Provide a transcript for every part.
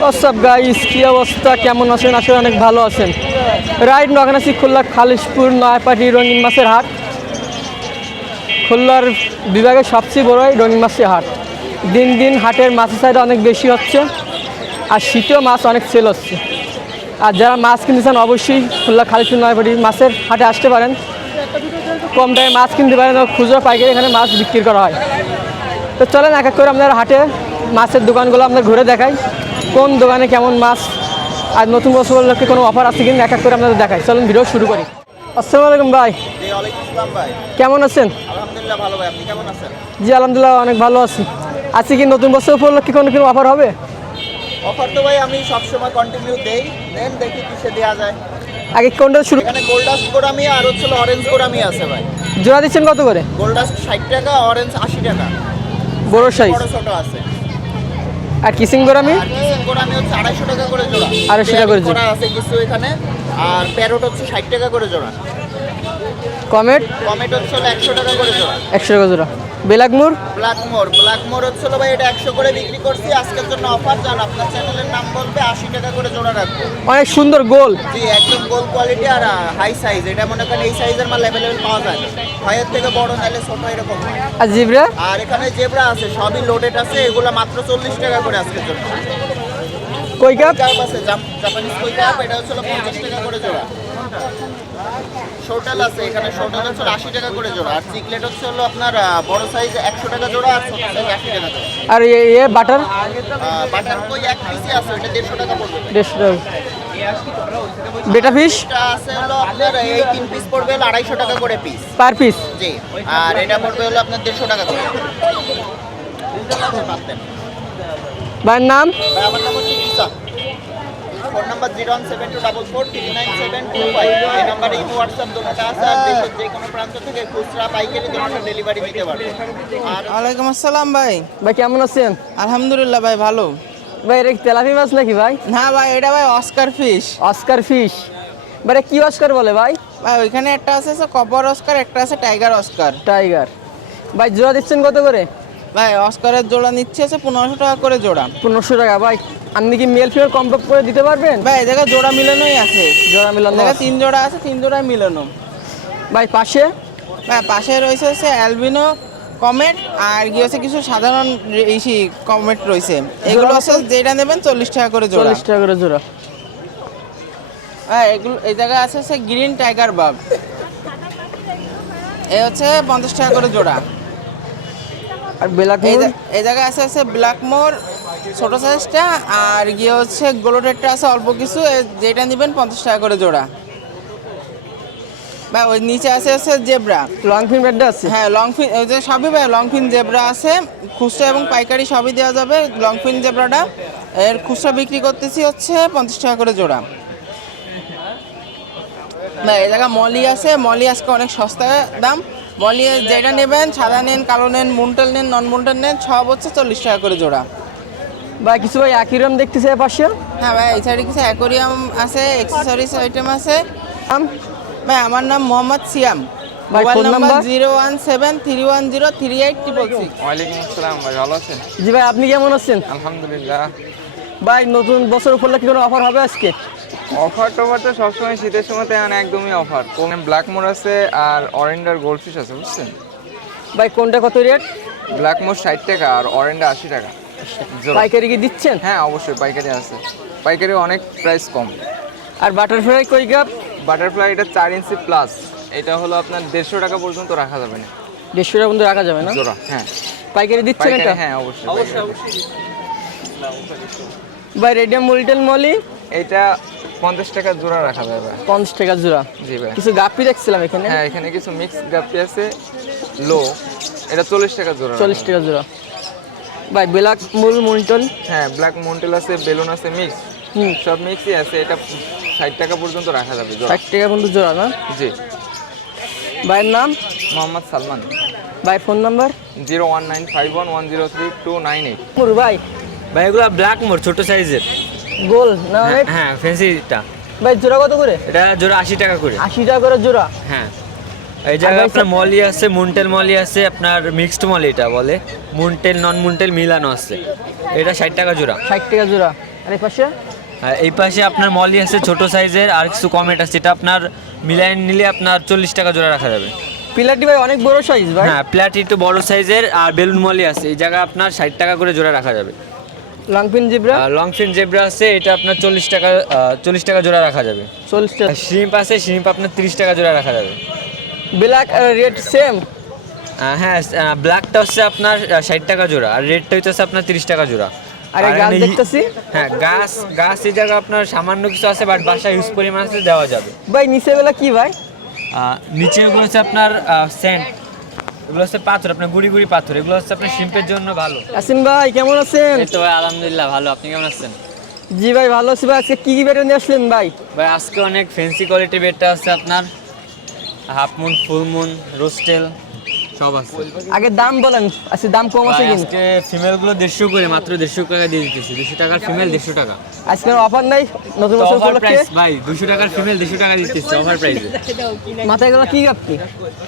WhatsApp guys, কি অবস্থা, কেমন আছেন? আসলে অনেক ভালো আছেন। রাইট নগানাসি খুলনা খালিশপুর নয়াপাটি রঙিন মাছের হাট। খুলনার বিভাগের সবচেয়ে বড় রঙিন মাছের হাট। দিন দিন হাটের মাছের চাহিদা অনেক বেশি হচ্ছে, আর শীতেও মাছ অনেক সেল হচ্ছে। আর যারা মাছ কিনতে চান অবশ্যই খুলনা খালিশপুর নয়াপাটি মাছের হাটে আসতে পারেন। কম দামে মাছ কিনতে পারেন, খুচরো পাইকারি এখানে মাছ বিক্রি করা হয়। তো চলেন এক এক করে আপনার হাটে মাছের দোকানগুলো আপনার ঘুরে দেখাই, কোন দোকানে কেমন মাছ, আর নতুন বছর উপলক্ষে কোনো অফার আছে কিনা এক এক করে আপনাদের দেখাই। চলুন ভিডিও শুরু করি। আসসালামু আলাইকুম ভাই, কেমন আছেন? আলহামদুলিল্লাহ ভালো ভাই, আপনি কেমন আছেন? জি আলহামদুলিল্লাহ অনেক ভালো আছি। আজকে কি নতুন বছর উপলক্ষে কোনো অফার হবে? অফার তো ভাই আমি সবসময় কন্টিনিউ দেই, দেন দেখি কিসে দেওয়া যায়। আগে কোনটা শুরু? এখানে গোল্ডাস্ট গোরামি আর হচ্ছে অরেঞ্জ গোরামি আছে ভাই। জোড়া দিচ্ছেন কত করে? গোল্ডাস্ট 60 টাকা, অরেঞ্জ 80 টাকা। বড় সাইজ। বড় ছোট আছে। আর কিসিং গোরামি? আর কিসিং গোরামি হচ্ছে 250 টাকা করে জোড়া। 250 টাকা করে জোড়া আছে কিছু এখানে। আর প্যারট হচ্ছে 60 টাকা করে জোড়া। কমেট? কমেট হচ্ছে 100 টাকা করে জোড়া। 100 টাকা জোড়া। ব্ল্যাকমোর? ব্ল্যাকমোর হচ্ছে ভাই এটা 100 করে বিক্রি করছি, আজকের জন্য অফার। জান আপনার চ্যানেলের নাম বলবে, 80 টাকা করে জোড়া রাখবো। অনেক সুন্দর গোল। জি একদম গোল কোয়ালিটি আর হাই সাইজ। এটা মনে করেন এই সাইজের মাল অ্যাভেলেবেল পাওয়া যায়, ভাইয়ের থেকে বড় নাইলে ছোট এরকম। আর জিব্রা? আর এখানে জেব্রা আছে, সবই লোডেড আছে। এগুলো মাত্র 40 টাকা করে আজকের জন্য। কই কাপ? আছে জাপানিজ কই কাপ, এটা হচ্ছে 50 টাকা করে জোড়া। শোটাল আছে এখানে, শোটাল হচ্ছে 80 টাকা করে জোড়া। আর চিকলেট হচ্ছে আপনার বড় সাইজ 100 টাকা জোড়া, আর ছোট সাইজ 80 টাকা জোড়া। আর এ বাটার? বাটার কই এক পিসই আছে, এটা 150 টাকা পড়বে। 150 টাকা। বেটা ফিশ? এটা আছে হলো আপনার এই 3 পিস পড়বে 250 টাকা করে পিস পার পিস? জি। আর এটা পড়বে হলো আপনার 150 টাকা করে। ভাইয়ের নাম? ভাই আমার নাম হচ্ছে ইসা। Phone number 01724397225। এই নাম্বারে ইমো হোয়াটসঅ্যাপ দুটোটা আছে। আর দেশের যে কোনো প্রান্ত থেকে খুচরা পাইকারি দুটো ডেলিভারি দিতে পারবে। আর ওয়ালাইকুম আসসালাম ভাই। ভাই কেমন আছেন? আলহামদুলিল্লাহ ভাই ভালো। ভাই এটা কি তেলাপি মাছ নাকি ভাই? না ভাই, এটা ভাই অস্কার ফিশ। Oscar fish? ভাই কি অস্কার বলে ভাই? ভাই ওইখানে একটা আছে কপার অস্কার, একটা আছে টাইগার অস্কার। টাইগার। ভাই জোড়া দিচ্ছেন কত করে? ভাই অস্কারের জোড়া নিচ্ছে 1500 টাকা করে জোড়া। 1500 টাকা। ভাই আপনি কি মেল ফিমেল কম্পেক্ট করে দিতে পারবেন? ভাই এই জায়গায় জোড়া মিলানোই আছে। জোড়া মিলানো জায়গায় আছে। 3 জোড়া আছে, 3 জোড়ায় মিলানো। ভাই পাশে? ভাই পাশে রয়েছে অ্যালবিনো কমেট, আর কি আছে কিছু সাধারণ ইসি কমেট রয়েছে। এগুলো আছে যেটা নেবেন 40 টাকা করে জোড়া। 40 টাকা করে জোড়া। হ্যাঁ এগুলো এই জায়গায় আছে গ্রিন টাইগার বাব, এই হচ্ছে 50 টাকা করে জোড়া। আর ব্ল্যাক এই জায়গায় আছে ব্ল্যাকমোর ছোট সাইজটা, আর গিয়ে হচ্ছে গোলোটেরটা আছে অল্প কিছু, যেটা নেবেন 50 টাকা করে জোড়া। ভাই ওই নিচে আছে জেব্রা। লং ফিন ব্যাডটা আছে? হ্যাঁ লং ফিন, ওই যে সবই ভাই লং ফিন জেব্রা আছে, খুচরা এবং পাইকারি সবই দেওয়া যাবে। লং ফিন জেব্রাটা এর খুচরা বিক্রি করতেছি হচ্ছে 50 টাকা করে জোড়া। না এই জায়গায় মলি আছে, মলি আজকে অনেক সস্তা দাম। মলি যেটা নেবেন, সাদা নেন, কালো নেন, মুন্টাল নেন, নন মুন্টাল নেন, সব হচ্ছে 40 টাকা করে জোড়া। ভাই কিছু ভাই অ্যাকুরিয়াম দেখতেছে পাশে? হ্যাঁ ভাই এই সাইডে কিছু অ্যাকোরিয়াম আছে, অ্যাক্সেসরিজ আইটেম আছে। ভাই আমার নাম মোহাম্মদ সিয়াম। ভাই ফোন নাম্বার? 01731038666। ওয়ালাইকুম আসসালাম ভাই, ভালো আছেন? জি ভাই আপনি কেমন আছেন? আলহামদুলিল্লাহ। ভাই নতুন বছর উপলক্ষে কোনো অফার হবে আজকে? অফার টফার তো সবসময় শীতের সময় এখন একদমই অফার। কোন ব্ল্যাকমোর আছে আর অরেন্ডার গোল্ডফিশ আছে, বুঝছেন? ভাই কোনটা কত রেট? ব্ল্যাকমোর 60 টাকা আর অরেন্ডা 80 টাকা জোড়া। পাইকারি কি দিচ্ছেন? হ্যাঁ অবশ্যই পাইকারি আছে, পাইকারি অনেক প্রাইস কম। আর বাটারফ্লাই কই কাপ? বাটারফ্লাই এটা 4 ইঞ্চি প্লাস, এটা হলো আপনার 150 টাকা পর্যন্ত রাখা যাবে না। 150 টাকা পর্যন্ত রাখা যাবে না জোড়া? হ্যাঁ পাইকারি দিচ্ছেন এটা? হ্যাঁ অবশ্যই। ভাই রেডিয়াম মলিটেল মলি এটা 50 টাকা জোড়া রাখা যাবে। 50 টাকা জোড়া? জি ভাই। কিছু গাপ্পি দেখছিলাম এখানে। হ্যাঁ এখানে কিছু মিক্স গাপ্পি আছে লো, এটা 40 টাকা জোড়া। 40 টাকা জোড়া। ভাই ব্ল্যাক মুল মুন্টল? হ্যাঁ ব্ল্যাক মন্টেল আছে, বেলুন আছে, মিক্স সব মিক্সই আছে। এটা 60 টাকা পর্যন্ত রাখা যাবে জোড়া। 60 টাকা পর্যন্ত জোড়া না? জি। ভাইয়ের নাম? মোহাম্মদ সালমান। ভাই ফোন নাম্বার? 01951103298। ভাই ভাই এগুলো ব্ল্যাক মোর ছোট সাইজের গোল না? হ্যাঁ ফ্যান্সিটা। ভাই জোড়া কত করে? এটা জোড়া 80 টাকা করে। 80 টাকা করে জোড়া? হ্যাঁ এই জায়গায় আপনার মলি আছে, মুনটেল মলি আছে, আপনার মিক্সড মলি এটা বলে, মুনটেল নন মুনটেল মিলানো আছে। এটা 60 টাকা জোড়া। 60 টাকা জোড়া। আর এই পাশে আর এই পাশে আপনার মলি আছে ছোট সাইজের, আর কিছু কমেট আছে, এটা আপনার মিলাই নিলে আপনার 40 টাকা জোড়া রাখা যাবে। পিলারটি ভাই অনেক বড় সাইজ ভাই। হ্যাঁ, প্ল্যাট একটু বড় সাইজের, আর বেলুন মলি আছে, এই জায়গায় আপনার 60 টাকা করে জোড়া রাখা যাবে। লং পিন জিব্রা আর লং ফিন জেব্রা আছে, এটা আপনার 40 টাকা জোড়া রাখা যাবে। 40 টাকা। শ্রিম্প আছে, শ্রিম্প আপনার 30 টাকা জোড়া রাখা যাবে। ব্ল্যাক আর রেড সেম। হ্যাঁ, ব্ল্যাকটা হচ্ছে আপনার 60 টাকা জোড়া, আর রেডটা হচ্ছে আপনার 30 টাকা জোড়া। আর এই গাছ এখানে দেখতেছি হ্যাঁ, গাছ এই জায়গায় আপনার সামান্য কিছু আছে, বাট বাসায় ইউজ পরিমাণ আছে, দেওয়া যাবে। ভাই নিচে বেলা কি ভাই? নিচে এগুলো হচ্ছে আপনার স্যান্ড, এগুলো হচ্ছে পাথর, আপনার গুড়ি গুড়ি পাথর, এগুলো হচ্ছে আপনার শিল্পের জন্য ভালো। আসিন ভাই কেমন আছেন? এই তো ভাই আলহামদুলিল্লাহ ভালো, আপনি কেমন আছেন? জি ভাই ভালো আছি ভাই। আজকে কি কি বের নিয়ে আসলেন ভাই? ভাই আজকে অনেক ফ্যান্সি কোয়ালিটির বেডটা আছে, আপনার হাফ মুন, ফুল মুন, রোস্টেল সব আছে। আগে দাম বলেন, আচ্ছা দাম কম আছে ভাই, কিন্তু আজকে ফিমেলগুলো 150 করে, মাত্র 150 টাকা দিয়ে দিতেছি। 200 টাকার ফিমেল 150 টাকা। আজকে অফার নাই নতুন বছর অফার উপলক্ষে। প্রাইস ভাই, 200 টাকার ফিমেল 150 টাকা দিতেছি অফার প্রাইসে। মাথায় এগুলো কি গাপ্পি?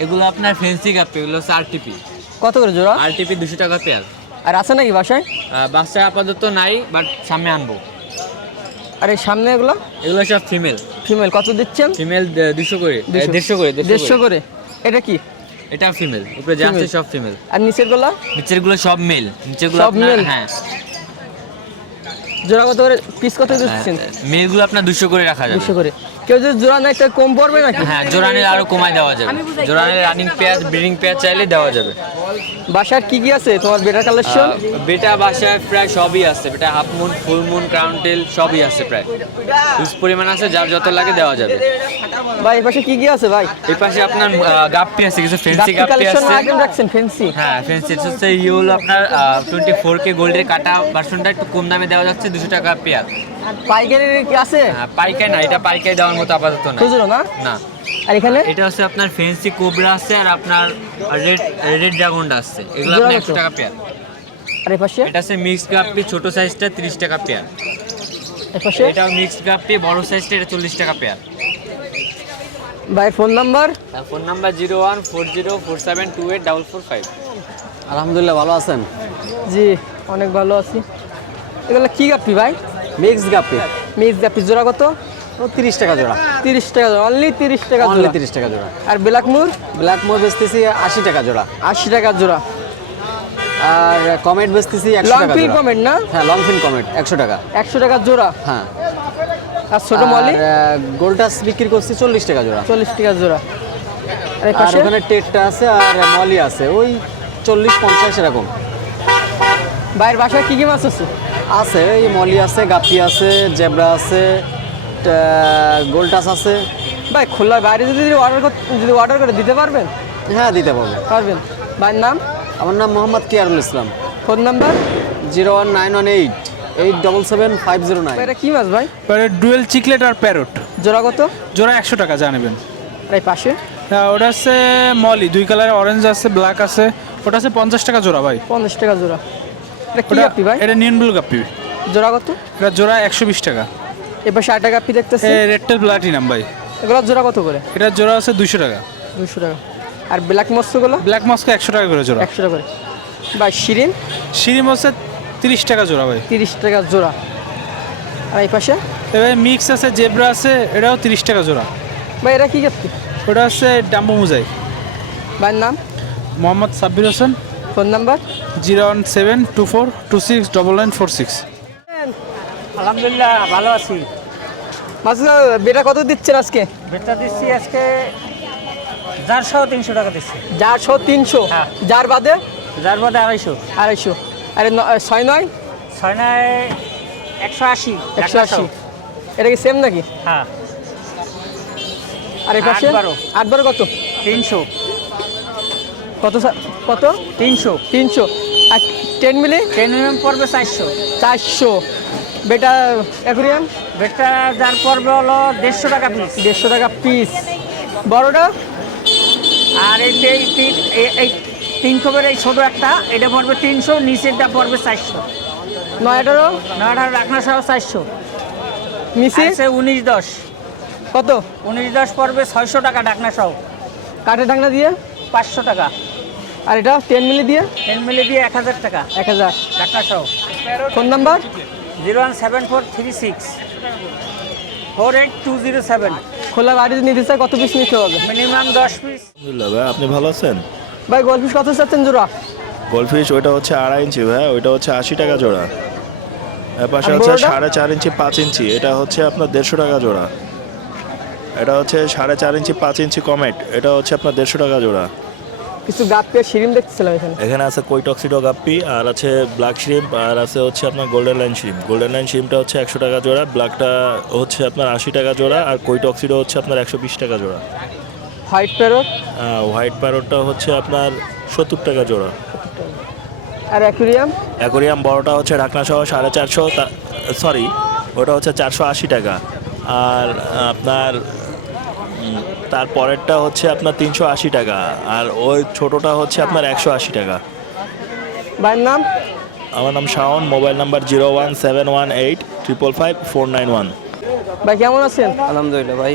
এগুলো আপনার ফ্যান্সি কাপ, এগুলো হচ্ছে আরটিপি। কত করে জোড়া? আরটিপি 200 টাকা পেয়ার। আর আছে নাকি বাসায়? বাচ্চা আপাতত নাই, বাট সামনে আনবো। আর এই সামনে এগুলো এগুলো সব ফিমেল। ফিমেল কত দিচ্ছেন? ফিমেল 200 করে, 200 150 করে, 150 করে। এটা কি? এটা ফিমেল, উপরে যা আছে Female। সব ফিমেল। আর নিচের গুলো নিচের গুলো সব মেল, নিচের গুলো সব আপনার male? হ্যাঁ, জোড়া কত করে পিস কত দিচ্ছেন? মেল গুলো আপনার 200 করে রাখা যাবে। 200 করে। কেউ যদি জোড়া নেয় একটা কম পড়বে নাকি? হ্যাঁ, জোড়া নিলে আরো কমায় দেওয়া যাবে। জোড়া নিলে রানিং পেয়ার, ব্রিডিং পেয়ার চাইলে দেওয়া যাবে। বাসার কি কি আছে তোমার বেটার কালেকশন? বেটা বাসায় প্রায় সবই আছে, betta half moon, full moon, crown tail সবই আছে প্রায়। ইউজ পরিমাণ আছে, যার যত লাগে দেওয়া যাবে। ভাই এই পাশে কি কি আছে ভাই? এই পাশে আপনার গাপ্পি আছে, কিছু ফেন্সি গাপ্পি গাপ্পি কালেকশন আছে। আইটেম রাখছেন ফ্যান্সি? হ্যাঁ, ফেন্সি হচ্ছে ইউল আপনার 24K গোল্ডের কাটা ভার্সনটা একটু কম দামে দেওয়া যাচ্ছে, 200 টাকা পেয়ার। পাইকারি কি আছে? হ্যাঁ, পাইকারি না, এটা পাইকারি দেওয়ার মতো আপাতত না। খুচরো না? না, আর এখানে এটা হচ্ছে আপনার ফেন্সি কোবরা আছে, আর আপনার রেড ড্রাগনটা আছে, এগুলো জোড়া আপনার কত? 100 টাকা পেয়ার। আর এই পাশে? এটা আছে মিক্সড গাপ্পি, ছোট সাইজটা 30 টাকা পেয়ার। এই পাশে? এটা মিক্সড গাপ্পি, বড় সাইজটা এটা 40 টাকা পেয়ার। ভাই ফোন নাম্বার? Phone number 014047284445। আলহামদুলিল্লাহ ভালো আছেন? জি অনেক ভালো আছি। এগুলো কি গাপ্পি ভাই? মিক্স গাপ্পি মিক্স গাপ্পি জোড়া কত? ও 30 টাকা জোড়া। 30 টাকা জোড়া, অনলি 30 টাকা অনলি জোড়া। 30 টাকা জোড়া। আর ব্ল্যাক মুর? ব্ল্যাক মোর বেচতেছি 80 টাকা জোড়া। 80 টাকা জোড়া। আর কমেট বেচতেছি 100 লং টাকা ফিল জোড়া। কমেন্ট না? হ্যাঁ, লং ফিন কমেট 100 টাকা। 100 টাকা জোড়া। হ্যাঁ। আর ছোট মলি? গোল্ডটাস বিক্রি করছি 40 টাকা জোড়া। 40 টাকা জোড়া। আর এই আর পাশে? ওখানে টেটটা আছে আর মলি আছে ওই 40-50 এরকম। ভাইয়ের বাসায় কি কি মাছ আছে? আছে এই মলি আছে, গাপ্পি আছে, জেব্রা আছে, গোল্ডটাস আছে। ভাই খোলার বাইরে যদি অর্ডার করে দিতে পারবেন? হ্যাঁ, দিতে পারবো। পারবেন। ভাইয়ের নাম? আমার নাম মোহাম্মদ কিয়ারুল ইসলাম। Phone number? 01918877509। এটা কি মাছ ভাই? ডুয়েল চিকলেট আর প্যারট জোড়া কত? জোড়া 100 টাকা যা নেবেন। আর এই পাশে? ওটা হচ্ছে মলি, 2 কালারের, অরেঞ্জ আছে, ব্ল্যাক আছে। ওটা আছে 50 টাকা জোড়া ভাই। 50 টাকা জোড়া। এটা কি ওটা গাপ্পি ভাই? এটা নিয়ন ব্লু গাপ্পি। জোড়া কত? এটা জোড়া 120 টাকা। এবার 60 টাকা গাপ্পি দেখতেছি। রেডটেল প্লাটিনাম ভাই। এগুলো জোড়া কত করে? এটা জোড়া আছে 200 টাকা। 200 টাকা। আর ব্ল্যাক মস্কগুলো? ব্ল্যাক মস্কো 100 টাকা করে জোড়া। 100 টাকা করে। ভাই শিরিন? শিরিম হচ্ছে 30 টাকা জোড়া ভাই। 30 টাকা জোড়া। আর এই পাশে? এবার মিক্স আছে, জেব্রা আছে, এটাও 30 টাকা জোড়া। ভাই এটা কি গাপ্পি? ওটা হচ্ছে ডাম্বো মুজাই। ভাইয়ের নাম? মোহাম্মদ সাব্বির হোসেন। Phone number? 01724269946। আলহামদুলিল্লাহ ভালো আছি। মাছ বেটা কত দিচ্ছেন আজকে? বেচা দিচ্ছি আজকে যার সহ 300 টাকা দিচ্ছি, যার 300? হ্যাঁ। যার বাদে? যার মধ্যে 250, 250। আরে 6-9? 6-9 180, 180। এটা কি সেম নাকি? হ্যাঁ। আর এই পাশে? 8-12 8-12 কত? 300, কত কত? 300। 300। আর 10 মিলি? 10 mm পড়বে 400। 400। বেটা অ্যাকুরিয়াম? বেচটা যার পড়বে হলো 150 টাকা পিস। 150 টাকা পিস। বড়টা? আর এই 3 খবরের এই ছোট একটা, এটা পড়বে 300, নিচেরটা পড়বে 400। 9-18? নয়টা রাখনা সহ 400। মিসি? আছে 19-10, কত? 19-10 পড়বে 600 টাকা ঢাকনা সহ। কাঠের ঢাকনা দিয়ে 500 টাকা। আর এটা 10 মিলি দিয়ে 10 মিলি দিয়ে 1000 টাকা 1000। ঢাকনা সহ। Phone number 01743648207। খোলা বাড়িতে নিতে চাই কত পিস নিতে হবে? Minimum 10 piece. আলহামদুলিল্লাহ ভাই, আপনি ভালো আছেন? ভাই গোল্ডফিশ কত চাচ্ছেন জোড়া? গোল্ডফিশ ওইটা হচ্ছে 2.5 ইঞ্চি ভাই, ওইটা হচ্ছে 80 টাকা জোড়া। এর পাশে আর হচ্ছে বড়টা? 4.5 ইঞ্চি 5 ইঞ্চি, এটা হচ্ছে আপনার 150 টাকা জোড়া। এটা হচ্ছে 4.5 ইঞ্চি 5 ইঞ্চি কমেট, এটা হচ্ছে আপনার 150 টাকা জোড়া। কিছু গাপ্পি আর শিরিম দেখতেছিলাম এখানে। এখানে আছে কই টক্সিডো গাপ্পি, আর আছে ব্ল্যাক শ্রিম্প, আর আছে হচ্ছে আপনার golden line shrimp. Golden line শ্রিম্পটা হচ্ছে 100 টাকা জোড়া, ব্ল্যাকটা হচ্ছে আপনার 80 টাকা জোড়া, আর কই টক্সিডো হচ্ছে আপনার 120 টাকা জোড়া। হোয়াইট প্যারট হোয়াইট প্যারটটা হচ্ছে আপনার 70 টাকা জোড়া। আর অ্যাকুরিয়াম অ্যাকোরিয়াম বড়টা হচ্ছে ঢাকনা সহ 450, সরি ওটা হচ্ছে 480 টাকা। আর আপনার তার পরেরটা হচ্ছে আপনার 380 টাকা, আর ওই ছোটোটা হচ্ছে আপনার 180 টাকা। ভাইয়ের নাম? আমার নাম শাওন, মোবাইল নাম্বার 01718555491। ভাই কেমন আছেন? আলহামদুলিল্লাহ ভাই।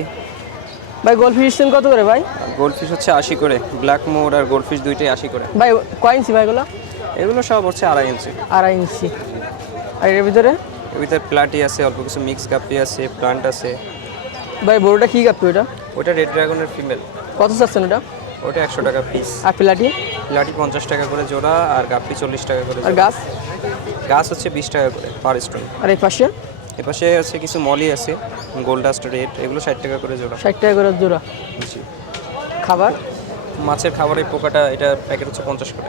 ভাই গোল্ডফিশ কত করে ভাই? গোল্ডফিশ হচ্ছে 80 করে, ব্ল্যাক মোর আর গোল্ডফিশ দুইটাই 80 করে। ভাই কয় ইঞ্চি ভাইগুলো? এগুলো সব হচ্ছে 2.5 ইঞ্চি। 2.5 ইঞ্চি। আর এর ভিতরে? এর ভিতরে প্লাটি আছে, অল্প কিছু মিক্স গাপ্পি আছে, প্লান্ট আছে। ভাই বড়টা কি গাপ্পি ওটা? ওটা রেড ড্রাগনের ফিমেল। কত চাচ্ছেন ওটা? ওটা 100 টাকা পিস। আর পিলাটি? প্লাটি 50 টাকা করে জোড়া, আর গাপ্পি 40 টাকা করে আর জোড়া। গাছ? গাছ হচ্ছে 20 টাকা করে পার স্টোন। আর এই পাশে? এপাশে আছে কিছু মলি আছে, গোল্ড ডাস্ট রেড, এগুলো 60 টাকা করে জোড়া। 60 টাকা করে জোড়া। জি। খাবার? মাছের খাবারের পোকাটা, এটা প্যাকেট হচ্ছে 50 করে।